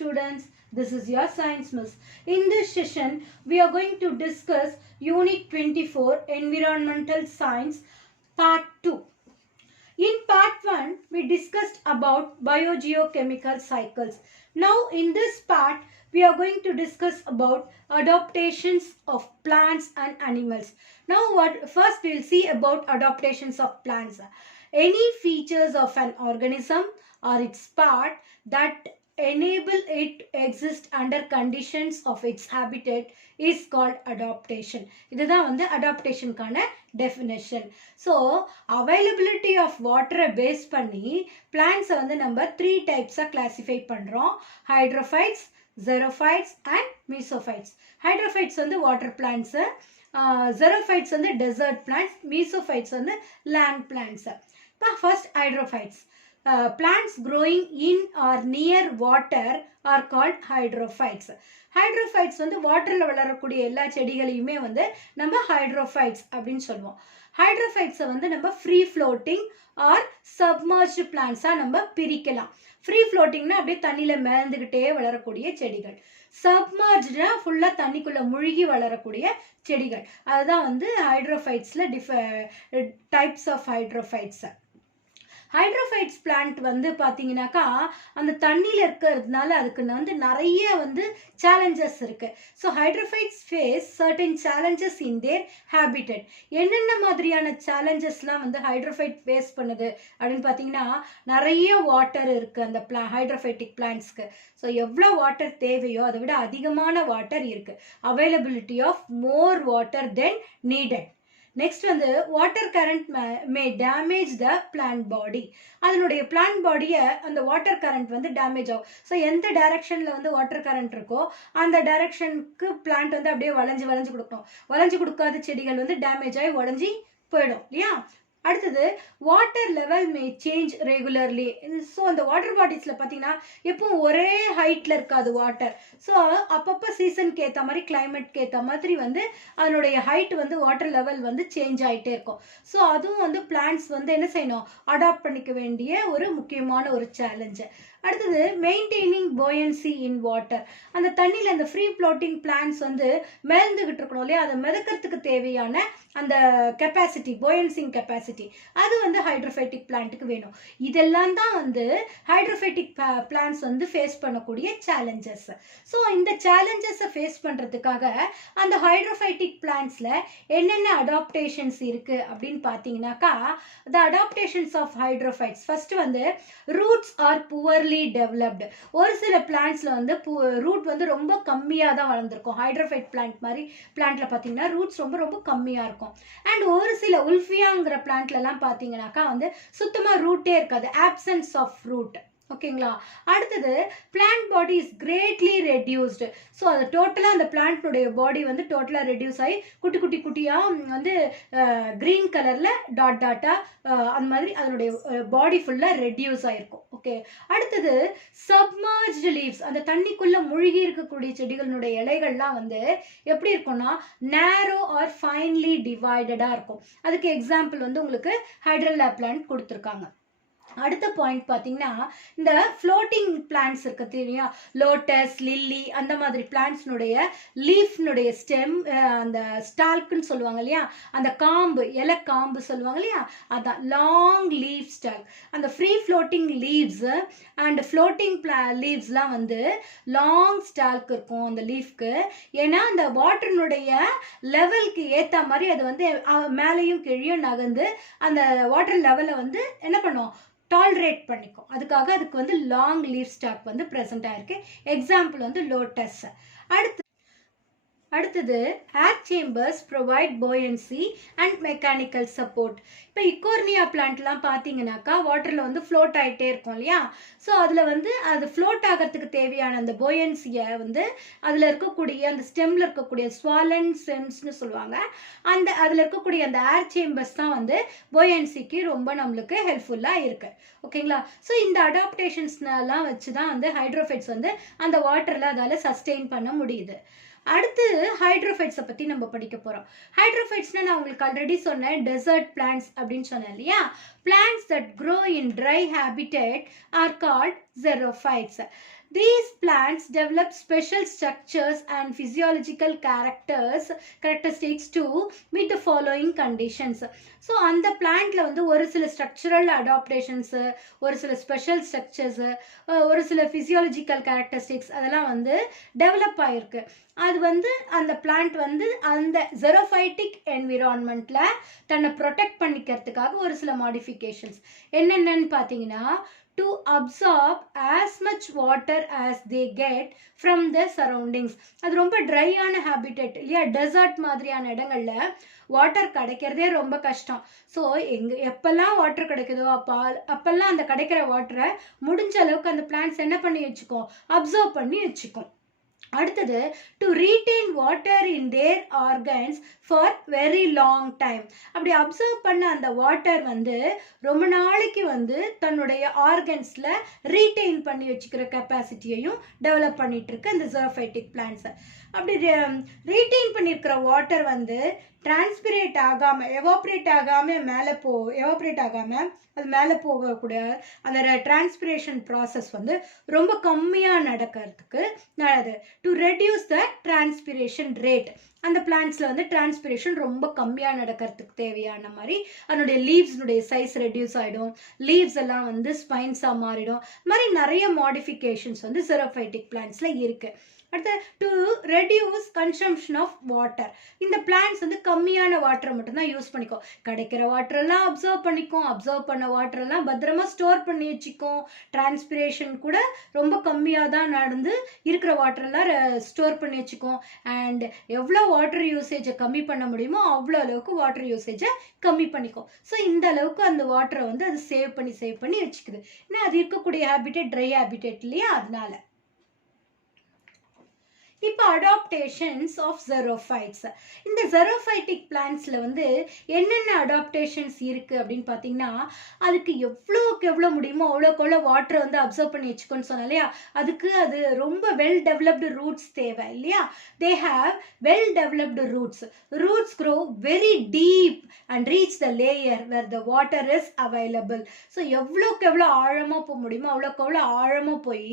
students, this is your science miss. In this session, we are going to discuss Unit 24 Environmental Science Part 2. In Part 1, we discussed about biogeochemical cycles. Now in this part, we are going to discuss about adaptations of plants and animals. Now first we will see about adaptations of plants. Any features of an organism or its part that enable it exist under conditions of its habitat is called adaptation. இதுதான் வந்து adaptationக்கான definition. So availability of water base பண்ணி plants வந்து நம்ம 3 types classify பண்றோம். Hydrophytes, xerophytes and mesophytes. Hydrophytes வந்து water plants, xerophytes வந்து desert plants, mesophytes வந்து land plants. First hydrophytes. Plants growing in or near water are called hydrophytes. Hydrophytes வந்து வாட்டர்ல வளரக்கூடிய எல்லா செடிகளையுமே வந்து நம்ம hydrophytes அப்படின்னு சொல்லுவோம். Hydrophytes வந்து நம்ம free floating or submerged plants நம்ம பிரிக்கலாம். Free floatingனா அப்படியே தண்ணியில மேந்துகிட்டே வளரக்கூடிய செடிகள். Submergedனா ஃபுல்லா தண்ணிக்குள்ள முழுகி வளரக்கூடிய செடிகள். அதுதான் வந்து hydrophytesல types of hydrophytes. Hydrophytes plant வந்து பார்த்தீங்கன்னாக்கா அந்த தண்ணியில் இருக்கிறதுனால அதுக்கு வந்து நிறைய வந்து சேலஞ்சஸ் இருக்கு. So hydrophytes face certain challenges in their habitat. என்னென்ன மாதிரியான சேலஞ்சஸ்லாம் வந்து ஹைட்ரோஃபைட் ஃபேஸ் பண்ணுது அப்படின்னு பார்த்தீங்கன்னா, நிறைய வாட்டர் இருக்கு அந்த ஹைட்ரோஃபைட்டிக் பிளான்ட்ஸ்க்கு. ஸோ எவ்வளோ வாட்டர் தேவையோ அதை விட அதிகமான வாட்டர் இருக்கு. Availability of more water then needed. Next வந்து water current may damage the plant body. அதனுடைய பிளான்ட் பாடியை அந்த வாட்டர் கரண்ட் வந்து டேமேஜ் ஆகும். ஸோ எந்த டைரக்ஷனில் வந்து வாட்டர் கரண்ட் இருக்கோ அந்த டைரக்ஷனுக்கு பிளான்ட் வந்து அப்படியே வளைஞ்சு கொடுக்கணும். வளைஞ்சு கொடுக்காத செடிகள் வந்து டேமேஜ் ஆகி உடஞ்சி போயிடும் இல்லையா. அடுத்தது வாட்டர் லெவல் மே சேஞ்ச் ரெகுலர்லி. ஸோ அந்த வாட்டர் பாடிஸில் பார்த்தீங்கன்னா எப்பவும் ஒரே ஹைட்டில் இருக்காது வாட்டர். ஸோ அப்பப்போ சீசனுக்கு ஏற்ற மாதிரி கிளைமேட்க்கு ஏற்ற மாதிரி வந்து அதனுடைய ஹைட் வந்து வாட்டர் லெவல் வந்து சேஞ்ச் ஆகிட்டே இருக்கும். ஸோ அதுவும் வந்து பிளான்ட்ஸ் வந்து என்ன செய்யணும், அடாப்ட் பண்ணிக்க வேண்டிய ஒரு முக்கியமான ஒரு சேலஞ்சு. அடுத்தது மெயின்டைனிங் போயன்சி இன் வாட்டர். அந்த தண்ணியில் அந்த ஃப்ரீ ஃப்ளோட்டிங் பிளான்ட்ஸ் வந்து மிதந்துகிட்டு இருக்கணும் இல்லையா, அதை மிதக்கிறதுக்கு தேவையான அந்த கெப்பாசிட்டி, போயன்சிங் கெப்பாசிட்டி, அது வந்து ஹைட்ரோஃபைட்டிக் பிளான்ட்டுக்கு வேணும். இதெல்லாம் தான் வந்து ஹைட்ரோஃபைட்டிக் பிளான்ட்ஸ் வந்து ஃபேஸ் பண்ணக்கூடிய சேலஞ்சஸ். ஸோ இந்த சேலஞ்சஸை ஃபேஸ் பண்ணுறதுக்காக அந்த ஹைட்ரோஃபைட்டிக் பிளான்ட்ஸில் என்னென்ன அடாப்டேஷன்ஸ் இருக்குது அப்படின்னு பார்த்தீங்கன்னாக்கா, த அடாப்டேஷன்ஸ் ஆஃப் ஹைட்ரோஃபைட்ஸ். ஃபர்ஸ்ட் வந்து ரூட்ஸ் ஆர் புவர்லி டெவலப்டு. ஒரு சில பிளான்ட்ஸில் வந்து ரூட் வந்து ரொம்ப கம்மியாக தான் வளர்ந்துருக்கும். ஹைட்ரோஃபைட் பிளான்ட் மாதிரி பிளான்ட்ல பார்த்தீங்கன்னா ரூட்ஸ் ரொம்ப ரொம்ப கம்மியாக இருக்கும். அண்ட் ஒரு சில உல்ஃபியாங்கிற பிளான்ட்லலாம் பார்த்தீங்கன்னாக்கா வந்து சுத்தமாக ரூட்டே இருக்காது, ஆப்சன்ஸ் ஆஃப் ரூட். ஓகேங்களா. அடுத்தது plant body is greatly reduced. So அது டோட்டலாக அந்த பிளான்ட்னுடைய பாடி வந்து டோட்டலாக ரெடியூஸ் ஆகி குட்டியாக வந்து க்ரீன் கலரில் டாட்டாக அந்த மாதிரி அதனுடைய பாடி ஃபுல்லாக ரெடியூஸ் ஆகிருக்கும். ஓகே. அடுத்தது சப்மர்ஜ்டு லீவ்ஸ். அந்த தண்ணிக்குள்ளே மூழ்கி இருக்கக்கூடிய செடிகளுடைய இலைகள்லாம் வந்து எப்படி இருக்கும்னா நேரோ ஆர் ஃபைன்லி டிவைடடாக இருக்கும். அதுக்கு எக்ஸாம்பிள் வந்து உங்களுக்கு ஹைட்ரல்லா பிளான்ட் கொடுத்துருக்காங்க. அடுத்த பாயிண்ட் பார்த்தீங்கன்னா, இந்த ஃப்ளோட்டிங் பிளான்ட்ஸ் இருக்கு தெரியா, லோட்டஸ், லில்லி, அந்த மாதிரி பிளான்ட்ஸ்னுடைய லீஃப்னுடைய ஸ்டெம், அந்த ஸ்டால்க்குன்னு சொல்லுவாங்க இல்லையா, அந்த காம்பு, இலை காம்பு சொல்லுவாங்க இல்லையா, அதான் லாங் லீஃப் ஸ்டால்க். அந்த free floating leaves and floating லீவ்ஸ்லாம் வந்து லாங் ஸ்டால்க் இருக்கும் அந்த லீஃப்க்கு. ஏன்னா அந்த வாட்டர்னுடைய லெவலுக்கு ஏற்ற மாதிரி அது வந்து மேலேயும் கீழேயும் நகர்ந்து அந்த வாட்டர் லெவலை வந்து என்ன பண்ணும், டாலரேட் பண்ணிக்கும். அதுக்காக அதுக்கு வந்து லாங் லீவ் ஸ்டாக் வந்து ப்ரெசென்ட் ஆயிருக்கு. எக்ஸாம்பிள் வந்து லோட்டஸ். அடுத்தது air chambers provide buoyancy and mechanical support. இப்போ இக்கோர்னியா பிளான்ட்லாம் பார்த்தீங்கன்னாக்கா வாட்டரில் வந்து ஃப்ளோட் ஆகிட்டே இருக்கும் இல்லையா. ஸோ அதில் வந்து அது ஃப்ளோட் ஆகிறதுக்கு தேவையான அந்த போயன்சியை வந்து அதில் இருக்கக்கூடிய அந்த ஸ்டெம்மில் இருக்கக்கூடிய ஸ்வாலன் ஸ்டெம்ஸ்னு சொல்லுவாங்க, அந்த அதில் இருக்கக்கூடிய அந்த ஏர் சேம்பர்ஸ் தான் வந்து போயன்சிக்கு ரொம்ப நம்மளுக்கு ஹெல்ப்ஃபுல்லாக இருக்குது. ஓகேங்களா. ஸோ இந்த அடாப்டேஷன்ஸ்லாம் வச்சு தான் வந்து ஹைட்ரோஃபைட்ஸ் வந்து அந்த வாட்டரில் அதால் சஸ்டெயின் பண்ண முடியுது. அடுத்து ஹைட்ரோஃபைட்ஸை பற்றி நம்ம படிக்க போகிறோம். ஹைட்ரோஃபைட்ஸ்னால் நான் உங்களுக்கு ஆல்ரெடி சொன்னேன், டெசர்ட் பிளான்ட்ஸ் அப்படின்னு சொன்னேன் இல்லையா. Plants that grow in try habitat are called xerophytes. These plants develop special structures and physiological characteristics to meet the following conditions. So அந்த பிளான்ட்ல வந்து ஒரு சில ஸ்ட்ரக்சரல் அடாப்டேஷன்ஸு, ஒரு சில ஸ்பெஷல் ஸ்ட்ரக்சர்ஸு, ஒரு சில ஃபிசியாலஜிக்கல் கேரக்டரிஸ்டிக்ஸ் அதெல்லாம் வந்து டெவலப் ஆகிருக்கு. அது வந்து அந்த பிளான்ட் வந்து அந்த ஜெரோஃபைட்டிக் என்விரான்மெண்ட்டில் தன்னை ப்ரொடெக்ட் பண்ணிக்கிறதுக்காக ஒரு சில மாடிஃபிகேஷன்ஸ் என்னென்னு பார்த்தீங்கன்னா, to absorb as much water as they get from the surroundings. அது ரொம்ப ட்ரையான ஹேபிடேட் இல்லையா, டெசர்ட் மாதிரியான இடங்கள்ல வாட்டர் கிடைக்கிறதே ரொம்ப கஷ்டம். ஸோ எப்பெல்லாம் வாட்டர் கிடைக்குதோ அப்பெல்லாம் அந்த கிடைக்கிற வாட்டரை முடிஞ்ச அளவுக்கு அந்த பிளான்ட்ஸ் என்ன பண்ணி வச்சுக்கும், அப்சர்வ் பண்ணி வச்சுக்கும். அடுத்தது to retain water in their organs for very long time. அப்படி அப்சர்வ் பண்ண அந்த வாட்டர் வந்து ரொம்ப நாளைக்கு வந்து தன்னுடைய ஆர்கன்ஸில் ரீட்டைன் பண்ணி வச்சுக்கிற கெப்பாசிட்டியையும் டெவலப் பண்ணிட்டு இருக்கு அந்த ஜெரோஃபைட்டிக் பிளான்ட்ஸை. அப்படி ரீட்டைன் பண்ணியிருக்கிற வாட்டர் வந்து டிரான்ஸ்பிரேட் ஆகாமல் எவாப்ரேட் ஆகாமல் அது மேலே போகக்கூடிய அந்த டிரான்ஸ்பிரேஷன் ப்ராசஸ் வந்து ரொம்ப கம்மியாக நடக்கிறதுக்கு நல்லது. To reduce the transpiration rate, அந்த பிளான்ட்ஸில் வந்து டிரான்ஸ்பிரேஷன் ரொம்ப கம்மியாக நடக்கிறதுக்கு தேவையான மாதிரி அதனுடைய லீவ்ஸ்னுடைய சைஸ் ரெடியூஸ் ஆகிடும், லீவ்ஸ் எல்லாம் வந்து ஸ்பைன்ஸாக மாறிடும். இது மாதிரி நிறைய மாடிஃபிகேஷன்ஸ் வந்து ஜெரோஃபைட்டிக் பிளான்ட்ஸில் இருக்குது. அடுத்து to reduce consumption of water. இந்த பிளான்ட்ஸ் வந்து கம்மியான வாட்டரை மட்டும்தான் யூஸ் பண்ணிக்கும். கிடைக்கிற வாட்டரெல்லாம் அப்சர்வ் பண்ணிக்கும், அப்சர்வ் பண்ண வாட்டரெல்லாம் பத்திரமா ஸ்டோர் பண்ணி வச்சுக்கும். டிரான்ஸ்பிரேஷன் கூட ரொம்ப கம்மியாக தான் நடந்து இருக்கிற வாட்டரெல்லாம் ஸ்டோர் பண்ணி வச்சுக்கும். அண்ட் எவ்வளோ வாட்டர் யூசேஜை கம்மி பண்ண முடியுமோ அவ்வளோ அளவுக்கு வாட்டர் யூசேஜை கம்மி பண்ணிக்கும். ஸோ இந்த அளவுக்கு அந்த வாட்டரை வந்து அது சேவ் பண்ணி வச்சுக்குது. ஏன்னா அது இருக்கக்கூடிய ஹேபிடேட் ட்ரை ஹேபிடேட் இல்லையா, அதனால. இப்போ அடாப்டேஷன்ஸ் ஆஃப் ஜெரோஃபைட்ஸ். இந்த ஜெரோஃபைட்டிக் பிளான்ட்ஸில் வந்து என்னென்ன அடாப்டேஷன்ஸ் இருக்குது அப்படின்னு பார்த்தீங்கன்னா, அதுக்கு எவ்வளோ முடியுமோ அவ்வளோக்கு வாட்டரை வந்து அப்சர்வ் பண்ணி வச்சுக்கோன்னு சொன்னா இல்லையா, அதுக்கு அது ரொம்ப வெல் டெவலப்டு ரூட்ஸ் தேவை இல்லையா. They have well developed roots grow very deep and reach the layer where the water is available. So எவ்வளோக்கு எவ்வளோ ஆழமாக போக முடியுமோ அவ்வளோக்கு எவ்வளோ ஆழமாக போய்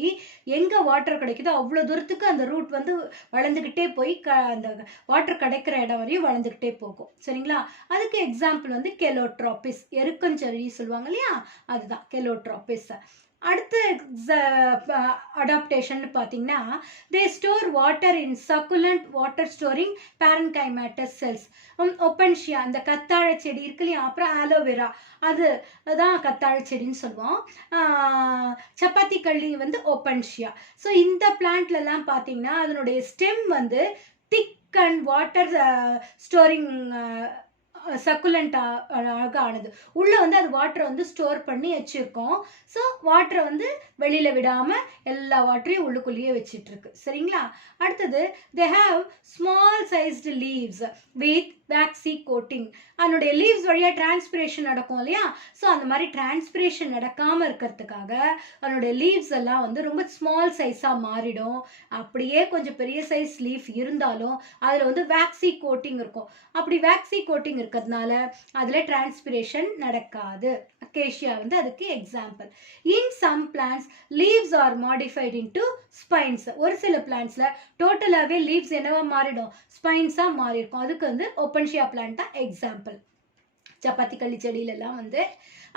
எங்கே வாட்டர் கிடைக்குதோ அவ்வளோ தூரத்துக்கு அந்த ரூட் வந்து வளர்ந்துக்கிட்டே போய் அந்த வாட்டர் கிடைக்கிற இடம் வரையும் வளர்ந்துக்கிட்டே போகும். சரிங்களா, அதுக்கு எக்ஸாம்பிள் வந்து கெலோட்ராபிஸ், எருக்கஞ்செடி சொல்லுவாங்க இல்லையா, அதுதான் கெலோட்ராபிஸ். அடுத்து அடாப்டேஷன் பார்த்தீங்கன்னா, they store water in succulent water storing parenchymatous cells. Opuntia, இந்த கத்தாழை செடி இருக்கு இல்லையா, அப்புறம் ஆலோவேரா, அதுதான் கத்தாழை செடின்னு சொல்லுவோம். சப்பாத்தி கள்ளி வந்து ஒப்பன்ஷியா. ஸோ இந்த பிளான்ட்லலாம் பார்த்தீங்கன்னா அதனுடைய ஸ்டெம் வந்து திக் அண்ட் வாட்டர் ஸ்டோரிங் சக்குலண்டாக ஆனது. உள்ளே வந்து அது வாட்டரை வந்து ஸ்டோர் பண்ணி வச்சுருக்கோம். ஸோ வாட்டரை வந்து வெளியில் விடாமல் எல்லா வாட்டரையும் உள்ளுக்குள்ளேயே வச்சிட்ருக்கு. சரிங்களா, அடுத்தது they have small sized leaves with waxy coating. அதனுடைய லீவ்ஸ் வழியாக டிரான்ஸ்பிரேஷன் நடக்கும் இல்லையா, ஸோ அந்த மாதிரி டிரான்ஸ்பிரேஷன் நடக்காமல் இருக்கிறதுக்காக அதனுடைய லீவ்ஸ் எல்லாம் வந்து ரொம்ப ஸ்மால் சைஸாக மாறிடும். அப்படியே கொஞ்சம் பெரிய சைஸ் லீஃப் இருந்தாலும் அதில் வந்து வேக்ஸி கோட்டிங் இருக்கும். அப்படி வேக்ஸி கோட்டிங் இருக்கிறதுனால அதில் டிரான்ஸ்பிரேஷன் நடக்காது. அக்கேஷியா வந்து அதுக்கு example. In some plants leaves are modified into spines. ஒரு சில பிளான்ட்ஸில் டோட்டலாகவே லீவ்ஸ் என்னவா மாறிடும், ஸ்பைன்ஸாக மாறியிருக்கும். அதுக்கு வந்து ஒப்பன்ஷியா பிளான்ட் தான் எக்ஸாம்பிள். சப்பாத்தி கள்ளி செடியிலெல்லாம் வந்து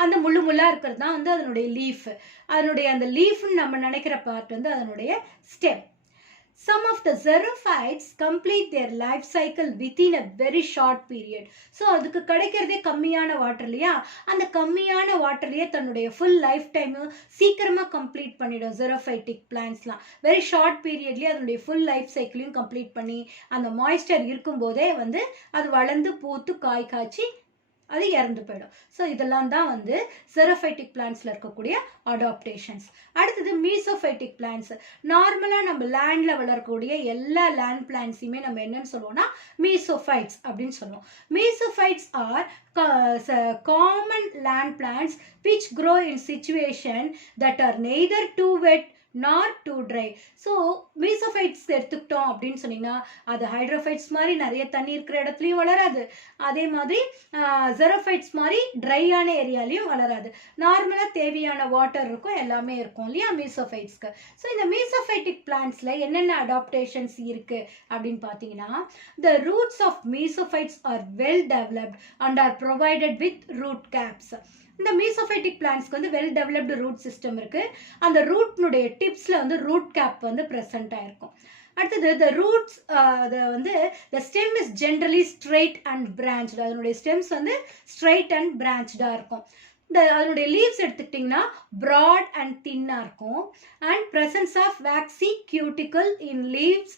அந்த முள்ளாக இருக்கிறது தான் வந்து அதனுடைய லீஃப். அதனுடைய அந்த லீஃப்னு நம்ம நினைக்கிற பார்ட் வந்து அதனுடைய stem. Some of the xerophytes complete their life cycle within a very short period. So அதுக்கு கிடைக்கிறதே கம்மியான வாட்டர் இல்லையா, அந்த கம்மியான வாட்டர்லேயே தன்னுடைய ஃபுல் லைஃப் டைமும் சீக்கிரமாக கம்ப்ளீட் பண்ணிடும் ஜெரோஃபைட்டிக் பிளான்ட்ஸ்லாம். வெரி ஷார்ட் பீரியட்லேயே அதனுடைய ஃபுல் லைஃப் சைக்கிளையும் கம்ப்ளீட் பண்ணி அந்த மாய்ஸ்டர் இருக்கும்போதே வந்து அது வளர்ந்து பூத்து காய் காய்ச்சி அது இறந்து போயிடும். ஸோ இதெல்லாம் தான் வந்து ஜெரோஃபைட்டிக் பிளான்ட்ஸில் இருக்கக்கூடிய அடாப்டேஷன்ஸ். அடுத்தது மீசோஃபைட்டிக் பிளான்ட்ஸ். நார்மலாக நம்ம லேண்டில் வளரக்கூடிய எல்லா லேண்ட் பிளான்ட்ஸையுமே நம்ம என்னன்னு சொல்லுவோம்னா மீசோஃபைட்ஸ் அப்படின்னு சொல்லுவோம். Mesophytes are common land plants which grow in situation that are neither too wet nor too dry. So mesophytes எடுத்துக்கிட்டோம் அப்படின்னு சொன்னீங்கன்னா அது ஹைட்ரோஃபைட்ஸ் மாதிரி நிறைய தண்ணி இருக்கிற இடத்துலையும் வளராது, அதே மாதிரி ஜெரோஃபைட்ஸ் மாதிரி ட்ரையான ஏரியாலையும் வளராது. நார்மலாக தேவையான வாட்டர் இருக்கும், எல்லாமே இருக்கும் இல்லையா மீசோஃபைட்ஸ்க்கு. ஸோ இந்த மீசோஃபைட்டிக் பிளான்ட்ஸில் என்னென்ன அடாப்டேஷன்ஸ் இருக்குது அப்படின்னு பார்த்தீங்கன்னா, the roots of mesophytes are well developed and are provided with root caps. இந்த மீசோஃபைட்டிக் பிளான்ட்ஸ்க்கு வந்து வெல் டெவலப்டு ரூட் சிஸ்டம் இருக்கு. அந்த ரூட்னுடைய டிப்ஸ்ல வந்து ரூட் கேப் வந்து ப்ரெசென்ட் ஆயிருக்கும். அடுத்தது the roots வந்து the stem is generally straight and branched. அதனுடைய ஸ்டெம்ஸ் வந்து straight and branched இருக்கும். அதனுடைய லீவ்ஸ் எடுத்துக்கிட்டிங்கன்னா ப்ராட் அண்ட் தின்னாக இருக்கும். And presence of waxy cuticle in leaves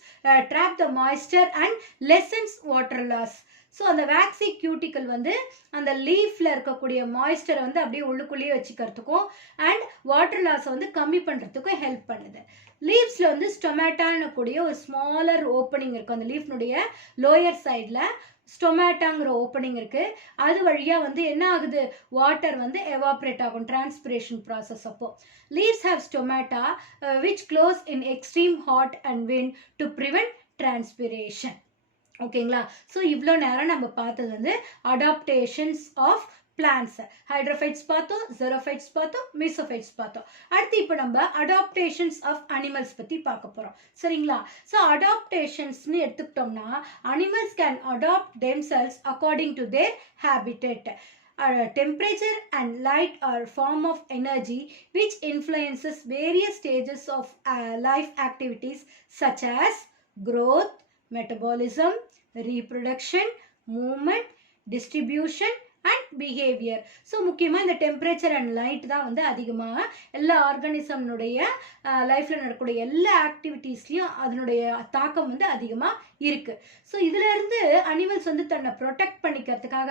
trap the moisture and lessens water loss. So அந்த waxy cuticle வந்து அந்த லீஃப்ல இருக்கக்கூடிய மாய்ஸ்டரை வந்து அப்படியே உள்ளுக்குள்ளேயே வச்சுக்கிறதுக்கும் அண்ட் வாட்டர் லாஸை வந்து கம்மி பண்ணுறதுக்கும் ஹெல்ப் பண்ணுது. லீவ்ஸில் வந்து ஸ்டொமேட்டான்னு கூடிய ஒரு ஸ்மாலர் ஓப்பனிங் இருக்கும். அந்த லீஃப்னுடைய லோயர் சைடில் ஸ்டொமேட்டாங்கிற ஓப்பனிங் இருக்கு. அது வழியா வந்து என்ன ஆகுது, வாட்டர் வந்து எவாப்ரேட் ஆகும் டிரான்ஸ்பிரேஷன் ப்ராசஸ். அப்போ leaves have stomata which close in extreme hot and wind to prevent transpiration. ஓகேங்களா? ஸோ இவ்வளோ நேரம் நம்ம பார்த்தது வந்து அடாப்டேஷன்ஸ் ஆஃப் பிளான்ட்ஸ். ஹைட்ரோஃபைட்ஸ் பார்த்தோம், ஜெரோஃபைட்ஸ் பார்த்தோம், மீசோஃபைட்ஸ் பார்த்தோம். அடுத்து இப்போ நம்ம அடாப்டேஷன்ஸ் ஆஃப் அனிமல்ஸ் பற்றி பார்க்க போகிறோம். சரிங்களா? ஸோ அடாப்டேஷன்ஸ்னு எடுத்துக்கிட்டோம்னா animals can adapt themselves according to their habitat. Temperature and light are form of energy which influences various stages of life activities such as growth, metabolism, reproduction, movement, distribution and behavior. So முக்கியமாக இந்த temperature and light தான் வந்து அதிகமாக எல்லா ஆர்கானிசம்னுடைய லைஃப்பில் நடக்கக்கூடிய எல்லா ஆக்டிவிட்டீஸ்லையும் அதனுடைய தாக்கம் வந்து அதிகமாக இருக்குது. ஸோ இதிலிருந்து அனிமல்ஸ் வந்து தன்னை ப்ரொடெக்ட் பண்ணிக்கிறதுக்காக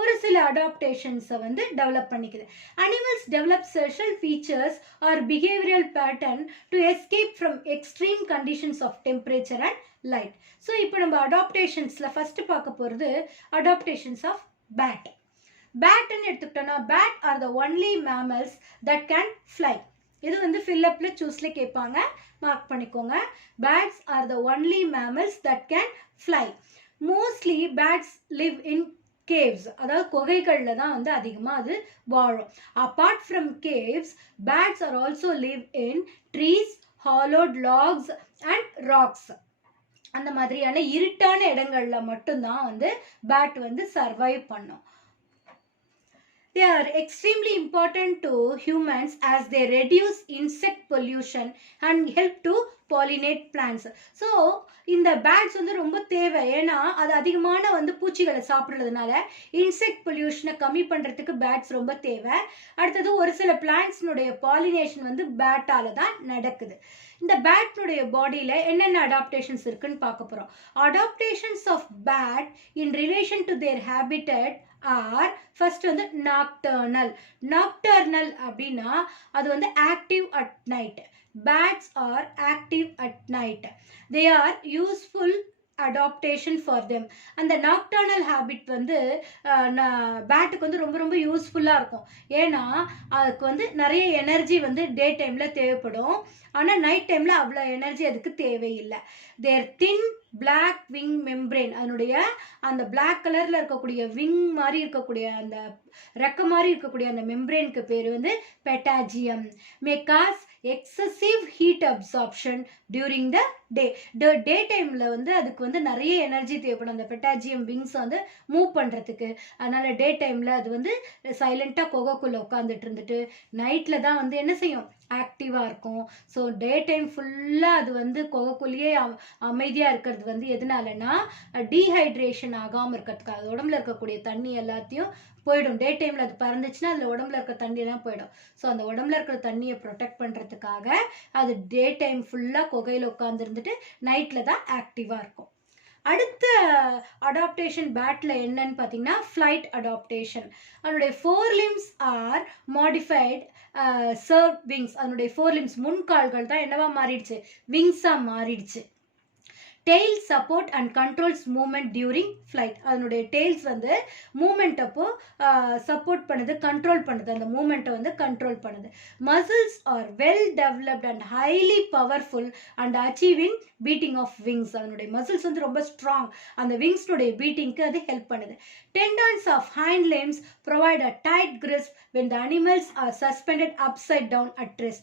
ஒரு சில அடாப்டேஷன்ஸை வந்து டெவலப் பண்ணிக்குது. Animals develop special features or behavioural pattern to escape from extreme conditions of temperature and light. So இப்போ நம்ம அடாப்டேஷன்ஸில் ஃபஸ்ட்டு பார்க்க போகிறது அடாப்டேஷன்ஸ் ஆஃப் பேட். பேட்னு எடுத்துக்கிட்டோன்னா bat are the only mammals that can fly. இது வந்து ஃபில்லப்பில் சூஸில் கேட்பாங்க, மார்க் பண்ணிக்கோங்க. Bats are the only mammals that can fly. Mostly bats live in caves, அதாவது குகைகளில் தான் வந்து அதிகமாக அது வாழும். Apart from caves bats are also live in trees, hollowed logs and rocks. அந்த மாதிரியான இருட்டான இடங்கள்ல மட்டும்தான் வந்து பேட் வந்து சர்வைவ் பண்ணும். They are extremely important to humans as they reduce insect pollution and help to pollinate plants. So இந்த bats வந்து ரொம்ப தேவை. ஏன்னா அது அதிகமான வந்து பூச்சிகளை சாப்பிட்றதுனால இன்செக்ட் பொல்யூஷனை கம்மி பண்ணுறதுக்கு பேட்ஸ் ரொம்ப தேவை. அடுத்தது ஒரு சில பிளான்ட்ஸ்னுடைய பாலினேஷன் வந்து பேட்டால தான் நடக்குது. இந்த பேட்னுடைய பாடியில் என்னென்ன அடாப்டேஷன்ஸ் இருக்குன்னு பார்க்க போகிறோம். Adaptations of bat in relation to their habitat are first வந்து நாக்டர்னல். நாக்டர்னல் அப்படின்னா அது வந்து active at night. Bats are active at night. They are useful adaptation for them. அந்த நாக்டர்னல் ஹேபிட் வந்து பேட்டுக்கு வந்து ரொம்ப ரொம்ப யூஸ்ஃபுல்லாக இருக்கும். ஏன்னா அதுக்கு வந்து நிறைய எனர்ஜி வந்து டே டைமில் தேவைப்படும், ஆனால் நைட் டைமில் அவ்வளோ எனர்ஜி அதுக்கு தேவையில்லை. தேர் தின் பிளாக் விங் மெம்ப்ரெயின், அதனுடைய அந்த பிளாக் கலரில் இருக்கக்கூடிய விங் மாதிரி இருக்கக்கூடிய அந்த ரெக்க மாதிரி இருக்கக்கூடிய அந்த மெம்ப்ரெயினுக்கு பேர் வந்து patagium. May cause excessive heat absorption during the day டைமில் வந்து அதுக்கு வந்து நிறைய எனர்ஜி தேவைப்படும் அந்த பெட்டாஜியம் விங்ஸ் வந்து மூவ் பண்ணுறதுக்கு. அதனால் டே டைமில் அது வந்து சைலண்ட்டாக குகைக்குள்ளே உட்காந்துட்டு இருந்துட்டு நைட்டில் தான் வந்து என்ன செய்யும், ஆக்டிவாக இருக்கும். ஸோ டே டைம் ஃபுல்லாக அது வந்து குகைக்குள்ளேயே அமைதியாக இருக்கிறது வந்து எதனாலனா டீஹைட்ரேஷன் ஆகாமல் இருக்கிறதுக்கு. அது உடம்புல இருக்கக்கூடிய தண்ணி எல்லாத்தையும் போயிடும். டே டைமில் அது பறந்துச்சுன்னா அதில் உடம்புல இருக்கிற தண்ணியெல்லாம் போயிடும். ஸோ அந்த உடம்புல இருக்கிற தண்ணியை ப்ரொடெக்ட் பண்ணுறதுக்காக அது டே டைம் ஃபுல்லாக குகையில் உட்காந்துருந்துட்டு நைட்டில் தான் ஆக்டிவாக இருக்கும். அடுத்த அடாப்டேஷன் பேட்டில் என்னன்னு பார்த்தீங்கன்னா ஃப்ளைட் அடாப்டேஷன். அதனுடைய 4 limbs are modified serve wings. அதனுடைய 4 limbs முன்கால்கள் தான் என்னவா மாறிடுச்சு, விங்ஸாக மாறிடுச்சு. tail support and controls movement during flight. அதனுடைய tails வந்து movement அப்போ support பண்ணுது, control பண்ணுது, அந்த movement வந்து control பண்ணுது. Muscles are well developed and highly powerful and achieving beating of wings. அதனுடைய muscles வந்து ரொம்ப strong, அந்த wings உடைய beatingக்கு அது help பண்ணுது. Tendons of hind limbs provide a tight grip when the animals are suspended upside down at rest.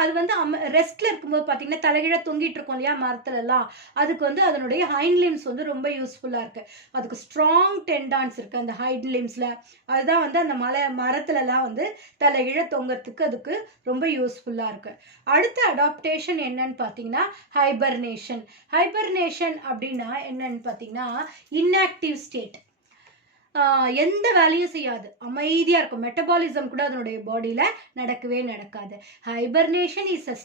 அது வந்து ரெஸ்ட்ல இருக்கும்போது பார்த்தீங்கன்னா தலைகீழ தொங்கிட்டு இருக்கும் இல்லையா மரத்துலலாம், அதுக்கு வந்து அதனுடைய ஹைண்ட் லிம்ஸ் வந்து ரொம்ப யூஸ்ஃபுல்லாக இருக்கு. அதுக்கு ஸ்ட்ராங் டெண்டான்ஸ் இருக்கு அந்த ஹைண்ட் லிம்ஸ்ல. அதுதான் வந்து அந்த மரத்துலலாம் வந்து தலைகீழ தொங்கறதுக்கு அதுக்கு ரொம்ப யூஸ்ஃபுல்லாக இருக்கு. அடுத்த அடாப்டேஷன் என்னன்னு பார்த்தீங்கன்னா ஹைபர்னேஷன். ஹைபர்னேஷன் அப்படின்னா என்னன்னு பார்த்தீங்கன்னா இன்ஆக்டிவ் ஸ்டேட், எந்த வேலையும் செய்யாது, அமைதியாக இருக்கும். மெட்டபாலிசம் கூட அதனுடைய பாடியில் நடக்கவே நடக்காது. Hibernation is a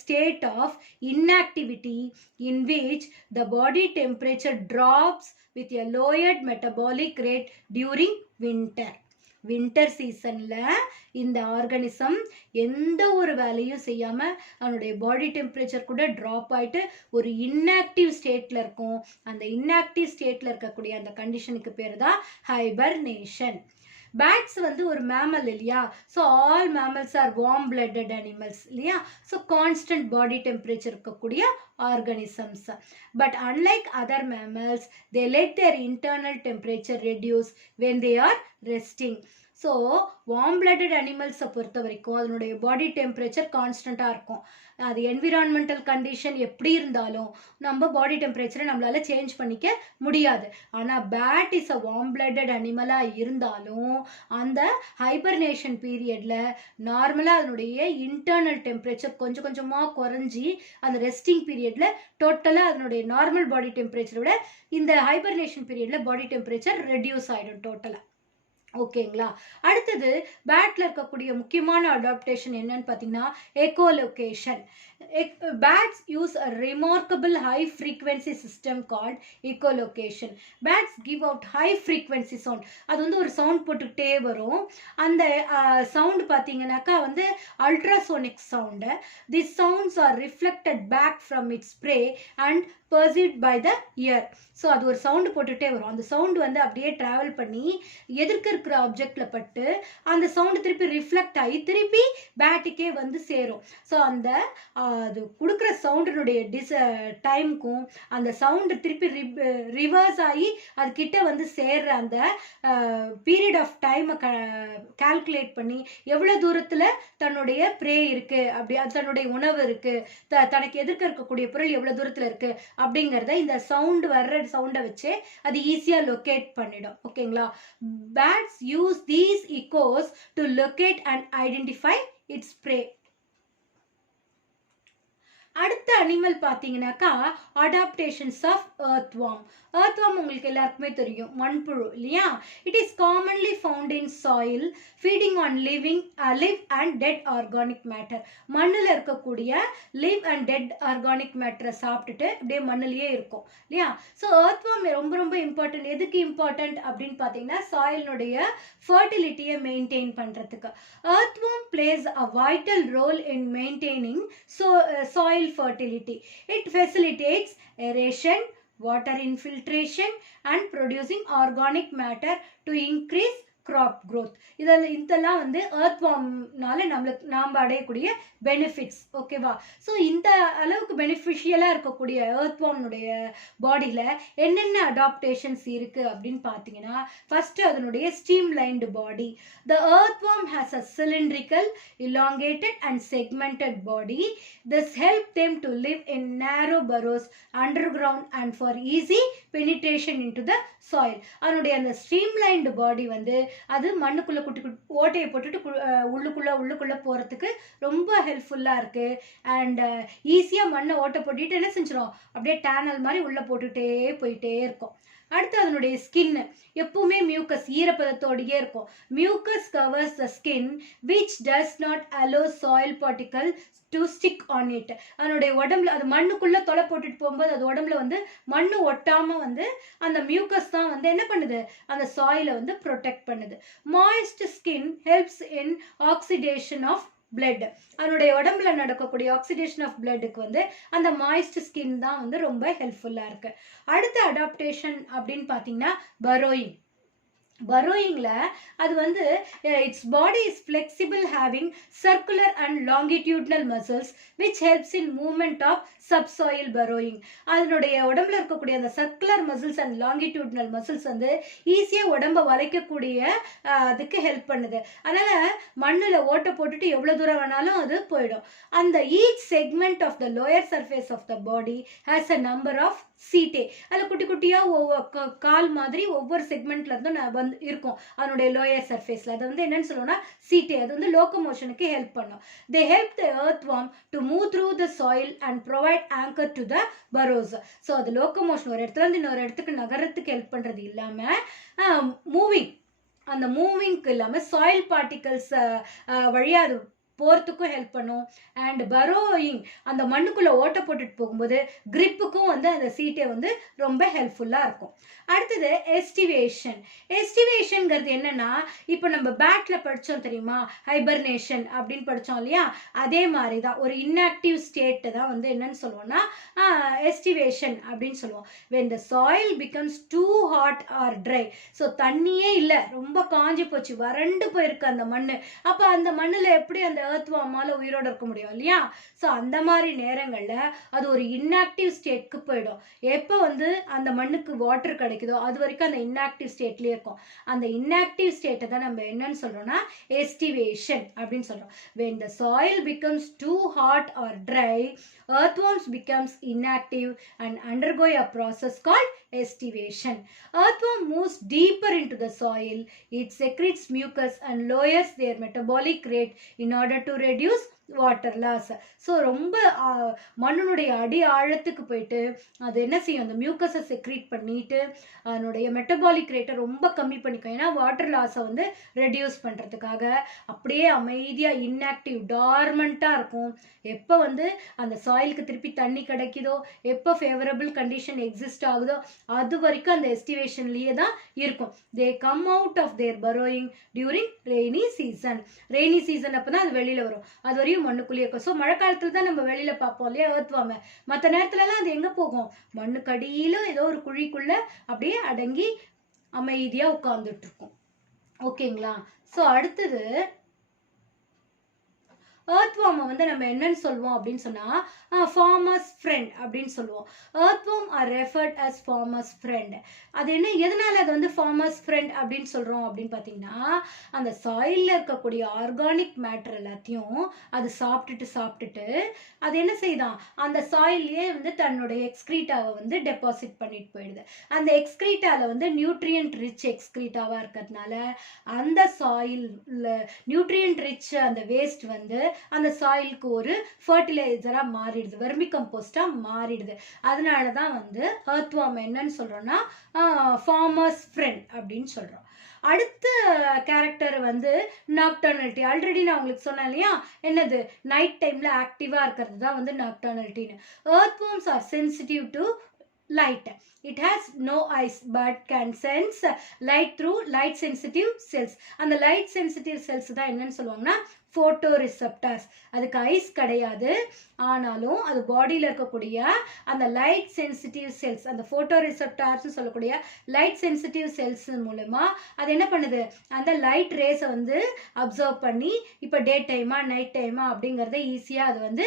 state of inactivity in which the body temperature drops with a lowered metabolic rate during winter. Winter சீசனில் இந்த ஆர்கானிசம் எந்த ஒரு வேலையும் செய்யாமல் அதனுடைய பாடி டெம்பரேச்சர் கூட ட்ராப் ஆகிட்டு ஒரு இன்ஆக்டிவ் ஸ்டேட்டில் இருக்கும். அந்த இன்ஆக்டிவ் ஸ்டேட்டில் இருக்கக்கூடிய அந்த கண்டிஷனுக்கு பேர் தான் ஹைபர்னேஷன். பேட்ஸ் வந்து ஒரு மேமல் இல்லையா, so all mammals are warm blooded animals இல்லையா, ஸோ கான்ஸ்டன்ட் பாடி டெம்பரேச்சர் இருக்கக்கூடிய organisms. But unlike other mammals they let their internal temperature reduce when they are resting. So warm blooded அனிமல்ஸை பொறுத்த வரைக்கும் அதனுடைய body temperature கான்ஸ்டண்ட்டாக இருக்கும். அது environmental condition எப்படி இருந்தாலும் நம்ம பாடி டெம்பரேச்சரை நம்மளால சேஞ்ச் பண்ணிக்க முடியாது. ஆனால் bat is a warm blooded அனிமலாக இருந்தாலும் அந்த ஹைபர்னேஷன் பீரியடில் நார்மலாக அதனுடைய இன்டர்னல் டெம்பரேச்சர் கொஞ்சம் கொஞ்சமாக குறைஞ்சி அந்த ரெஸ்டிங் பீரியடில் டோட்டலாக அதனுடைய நார்மல் பாடி டெம்பரேச்சரோட இந்த ஹைபர்னேஷன் பீரியடில் பாடி டெம்பரேச்சர் ரெடியூஸ் ஆகிடும் டோட்டலாக. ஓகேங்களா. அடுத்தது பேட்ல இருக்கக்கூடிய முக்கியமான அடாப்டேஷன் என்னன்னு பார்த்தீங்கன்னா எக்கோலொகேஷன். Bats use a remarkable high frequency system called echolocation. Bats give out high frequency sound. அது வந்து ஒரு சவுண்ட் போட்டுக்கிட்டே வரும். அந்த சவுண்ட் பார்த்தீங்கன்னாக்கா வந்து ultrasonic sound. These sounds are reflected back from its prey and perceived by the ear. So அது ஒரு சவுண்டு போட்டுகிட்டே வரும். அந்த சவுண்டு வந்து அப்படியே ட்ராவல் பண்ணி எதிர்க்க இருக்கிற ஆப்ஜெக்டில் பட்டு அந்த சவுண்டு திருப்பி ரிஃப்ளெக்ட் ஆகி திருப்பி பேட்டுக்கே வந்து சேரும். ஸோ அந்த அது கொடுக்குற சவுண்டினுடைய டைமுக்கும் அந்த சவுண்டு திருப்பி ரிவர்ஸ் ஆகி அது கிட்ட வந்து சேர்ற அந்த பீரியட் ஆஃப் டைமை கால்குலேட் பண்ணி எவ்வளோ தூரத்தில் தன்னுடைய ப்ரே இருக்குது, அப்படி தன்னுடைய உணவு இருக்குது, தனக்கு எதிர்க்க இருக்கக்கூடிய பொருள் எவ்வளோ தூரத்தில் இருக்குது அப்படிங்கிறத இந்த சவுண்டு வர்ற சவுண்டை வச்சு அது ஈஸியாக லொக்கேட் பண்ணிடும். ஓகேங்களா. Bats use these echoes to locate and identify its prey. அடுத்த அனிமல் பார்த்தீங்கன்னாக்கா அடாப்டேஷன்ஸ் ஆஃப் earthworm. earthworm உங்களுக்கு எல்லாருக்குமே தெரியும், மண்புழு இல்லையா. It is commonly found in soil feeding on live and dead organic matter. மண்ணில் இருக்கக்கூடிய லிவ் அண்ட் டெட் ஆர்கானிக் மேட்டரை சாப்பிட்டுட்டு அப்படியே மண்ணிலேயே இருக்கும் இல்லையா. ஸோ earthworm ரொம்ப ரொம்ப இம்பார்ட்டன்ட். எதுக்கு இம்பார்ட்டன்ட் அப்படின்னு பார்த்தீங்கன்னா சாயிலினுடைய ஃபர்டிலிட்டியை மெயின்டைன் பண்ணுறதுக்கு. earthworm plays a vital role in maintaining soil fertility. It facilitates aeration, water infiltration and producing organic matter to increase crop growth. இதெல்லாம் வந்து earthwormனால நாம் அடையக்கூடிய பெனிஃபிட்ஸ். ஓகேவா. ஸோ இந்த அளவுக்கு பெனிஃபிஷியலாக இருக்கக்கூடிய earthwormனுடைய பாடியில் என்னென்ன அடாப்டேஷன்ஸ் இருக்குது அப்படின்னு பார்த்தீங்கன்னா ஃபஸ்ட்டு அதனுடைய streamlined body. The earthworm has a cylindrical, elongated and segmented body. This helps them to live in narrow burrows underground and for easy penetration into the soil. அதனுடைய அந்த ஸ்ட்ரீம்லைன்டு பாடி வந்து அது மண்ணுக்குள்ளே குட்டி ஓட்டையை போட்டுட்டு உள்ளுக்குள்ளே போகிறதுக்கு ரொம்ப ஹெல்ப்ஃபுல்லாக இருக்குது. அண்ட் ஈஸியாக மண்ணை ஓட்டை போட்டுட்டு என்ன செஞ்சிடும் அப்படியே டேனல் மாதிரி உள்ளே போட்டுகிட்டே போயிட்டே இருக்கும். அடுத்து அதனுடைய ஸ்கின் எப்பவுமே மியூக்கஸ் ஈரப்பதத்தோடையே இருக்கும். Mucus covers the skin which does not allow soil particle to stick on it. அதனுடைய உடம்புல அது மண்ணுக்குள்ளே தொலை போட்டுட்டு போகும்போது அது உடம்புல வந்து மண்ணு ஒட்டாமல் வந்து அந்த மியூக்கஸ் தான் வந்து என்ன பண்ணுது அந்த சாயிலை வந்து ப்ரொடெக்ட் பண்ணுது. Moist skin helps in oxidation of blood. அதனுடைய உடம்புல நடக்கக்கூடிய ஆக்சிடேஷன் ஆஃப் பிளட்டுக்கு வந்து அந்த மாய்ஸ்ட் ஸ்கின் தான் வந்து ரொம்ப ஹெல்ப்ஃபுல்லாக இருக்கு. அடுத்த அடாப்டேஷன் அப்படின்னு பார்த்தீங்கன்னா பரோயிங். பரோயிங்ல அது வந்து its body is flexible having circular and longitudinal muscles which helps in movement of subsoil burrowing. அதனுடைய உடம்புல இருக்கக்கூடிய அந்த circular muscles and longitudinal muscles வந்து ஈஸியாக உடம்பை வளைக்கக்கூடிய அதுக்கு ஹெல்ப் பண்ணுது. அதனால மண்ணில் ஓட்டை போட்டுட்டு எவ்வளோ தூரம் வேணாலும் அது போயிடும். அந்த each segment of the lower surface of the body has a number of setae. அதில் குட்டி குட்டியாக கால் மாதிரி ஒவ்வொரு செக்மெண்ட்ல இருந்தும் வந்து இருக்கும் அதனுடைய லோயர் சர்ஃபேஸ்ல. அது வந்து என்னன்னு சொல்லுவோம்னா சீட்டே. அது வந்து லோகோமோஷனுக்கு ஹெல்ப் பண்ணும். They help the earthworm to move through the soil and provide anchor to the burrows. So அது லோகோமோஷன், ஒரு இடத்துல இருந்து இன்னொரு இடத்துக்கு நகரத்துக்கு ஹெல்ப் பண்றது இல்லாம மூவிங், அந்த மூவிங்க்கு இல்லாமல் சாயில் பார்ட்டிகல்ஸ் வழியாக அது போகிறதுக்கும் ஹெல்ப் பண்ணும். அண்ட் பரோயிங், அந்த மண்ணுக்குள்ளே ஓட்டை போட்டுட்டு போகும்போது கிரிப்புக்கும் வந்து அந்த சீட்டை வந்து ரொம்ப ஹெல்ப்ஃபுல்லாக இருக்கும். அடுத்தது எஸ்டிவேஷன். எஸ்டிவேஷன்ங்கிறது என்னன்னா, இப்போ நம்ம பேட்ல படித்தோம் தெரியுமா, ஹைபர்னேஷன் அப்படின்னு படித்தோம் இல்லையா, அதே மாதிரி தான் ஒரு இன்ஆக்டிவ் ஸ்டேட்டை தான் வந்து என்னன்னு சொல்லுவோம்னா எஸ்டிவேஷன் அப்படின்னு சொல்லுவோம். when the soil becomes too hot or dry, so தண்ணியே இல்லை, ரொம்ப காஞ்சி போச்சு, வறண்டு போயிருக்கு அந்த மண். அப்போ அந்த மண்ணில் எப்படி அந்த earthworm-ஆல உயிரோட இருக்க முடியும் இல்லையா? ஸோ அந்த மாதிரி நேரங்களில் அது ஒரு இன்ஆக்டிவ் ஸ்டேட்க்கு போயிடும். எப்போ வந்து அந்த மண்ணுக்கு வாட்டர் கிடைக்குதோ அது வரைக்கும் அந்த இன்ஆக்டிவ் ஸ்டேட்லேயே இருக்கும். அந்த இன்ஆக்டிவ் ஸ்டேட்டை தான் நம்ம என்னன்னு சொல்கிறோம்னா எஸ்டிவேஷன் அப்படின்னு சொல்கிறோம். when the soil becomes too hot or dry, earthworms becomes inactive and undergo a process called estivation. Earthworm moves deeper into the soil. It secretes mucus and lowers their metabolic rate in order to reduce water loss. So ரொம்ப மண்ணுடைய அடி ஆழத்துக்கு போயிட்டு அது என்ன செய்யும், அந்த மியூக்கஸை secrete பண்ணிட்டு அதனுடைய மெட்டபாலிக் ரேட்டை ரொம்ப கம்மி பண்ணிக்கும். ஏன்னா வாட்டர் லாஸை வந்து ரெடியூஸ் பண்ணுறதுக்காக அப்படியே அமைதியாக இன்ஆக்டிவ் டார்மெண்ட்டாக இருக்கும். எப்போ வந்து அந்த சாயிலுக்கு திருப்பி தண்ணி கிடைக்குதோ, எப்போ ஃபேவரபிள் கண்டிஷன் எக்ஸிஸ்ட் ஆகுதோ அது வரைக்கும் அந்த எஸ்டிவேஷன்லேயே தான் இருக்கும். They come out of their burrowing during rainy season. Rainy season அப்போ தான் அது வெளியில் வரும். அது வரையும் மண்ணுக்குள்ளேயே இருக்கும். ஸோ மழை காலத்தில் தான் நம்ம வெளியில் பார்ப்போம் இல்லையா earthworm. மற்ற நேரத்துலலாம் அது எங்கே போகும், மண்ணுக்கடியில் ஏதோ ஒரு குழிக்குள்ளே அப்படியே அடங்கி அமைதியாக உட்கார்ந்துட்டு இருக்கும். ஓகேங்களா? ஸோ அடுத்தது earthworm வந்து நம்ம என்னன்னு சொல்லுவோம் அப்படின்னு சொன்னா farmer's friend அப்படின்னு சொல்லுவோம். earthworm are referred as farmer's friend. அது என்ன, எதனால அது வந்து farmer's friend அப்படின்னு சொல்றோம் அப்படின்னு பார்த்தீங்கன்னா, அந்த சாயில்ல இருக்கக்கூடிய ஆர்கானிக் மேட்டர் எல்லாத்தையும் அது சாப்பிட்டுட்டு அது என்ன செய்யுதான், அந்த சாயில்லையே வந்து தன்னுடைய எக்ஸ்கிரீட்டாவை வந்து டெபாசிட் பண்ணிட்டு போயிடுது. அந்த எக்ஸ்கிரீட்டால வந்து நியூட்ரியன்ட் ரிச் எக்ஸ்கிரீட்டாவா இருக்கிறதுனால அந்த சாயில்ல நியூட்ரியன்ட் ரிச் அந்த வேஸ்ட் வந்து அந்த சாயிலுக்கு ஒரு ஃபர்டிலைசரா மாறிடுது, வெர்மி கம்போஸ்டா மாறிடுது. அதனால தான் வந்து earthworm என்னன்னு சொல்றோம்னா farmer's friend அப்படின்னு சொல்றோம். அடுத்த கேரக்டர் வந்து நாக்டர்னலிட்டி. ஆல்ரெடி நான் உங்களுக்கு சொன்னேன் இல்லையா, என்னது, நைட் டைம்ல ஆக்டிவா இருக்கிறது தான் வந்து நாக்டர்னலிட்டின்னு. earthworms are sensitive to light. It has no eyes but can sense light through light sensitive cells. அந்த light sensitive cells தான் என்னன்னு சொல்லுவாங்கன்னா ஃபோட்டோ ரிசெப்டர்ஸ். அதுக்கு ஐஸ் கிடையாது, ஆனாலும் அது பாடியில் இருக்கக்கூடிய அந்த லைட் சென்சிட்டிவ் செல்ஸ், அந்த ஃபோட்டோ ரிசெப்டார்ஸ் சொல்லக்கூடிய லைட் சென்சிட்டிவ் செல்ஸ் மூலமா அது என்ன பண்ணுது, அந்த லைட் ரேஸை வந்து அப்சர்வ் பண்ணி இப்போ டே டைமா நைட் டைமா அப்படிங்கிறத ஈஸியாக அது வந்து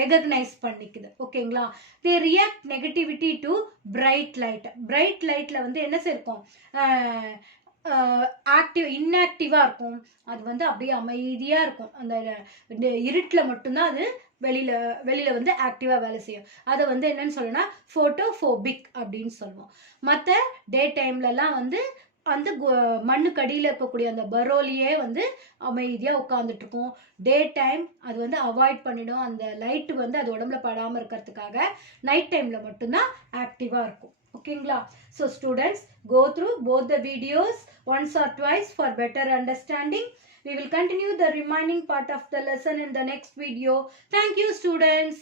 ரெகக்னைஸ் பண்ணிக்குது. ஓகேங்களா? They react negativity to bright light. Bright லைட்டில் வந்து என்ன சேர்க்கும், ஆக்டிவ் இன்ஆக்டிவாக இருக்கும். அது வந்து அப்படியே அமைதியாக இருக்கும். அந்த இருட்டில் மட்டும்தான் அது வெளியில் வந்து ஆக்டிவாக வேலை செய்யும். அதை வந்து என்னன்னு சொல்லணும்னா ஃபோட்டோஃபோபிக் அப்படின்னு சொல்லுவோம். மற்ற டே டைம்லலாம் வந்து அந்த மண்ணுக்கடியில் இருக்கக்கூடிய அந்த பரோலியே வந்து அமைதியாக உட்காந்துட்டு இருக்கும். டே டைம் அது வந்து அவாய்ட் பண்ணிடும். அந்த லைட்டு வந்து அது உடம்புல படாமல் இருக்கிறதுக்காக நைட் டைமில் மட்டும்தான் ஆக்டிவாக இருக்கும். ஓகேங்களா? So students, go through both the videos once or twice for better understanding. We will continue the remaining part of the lesson in the next video. Thank you students.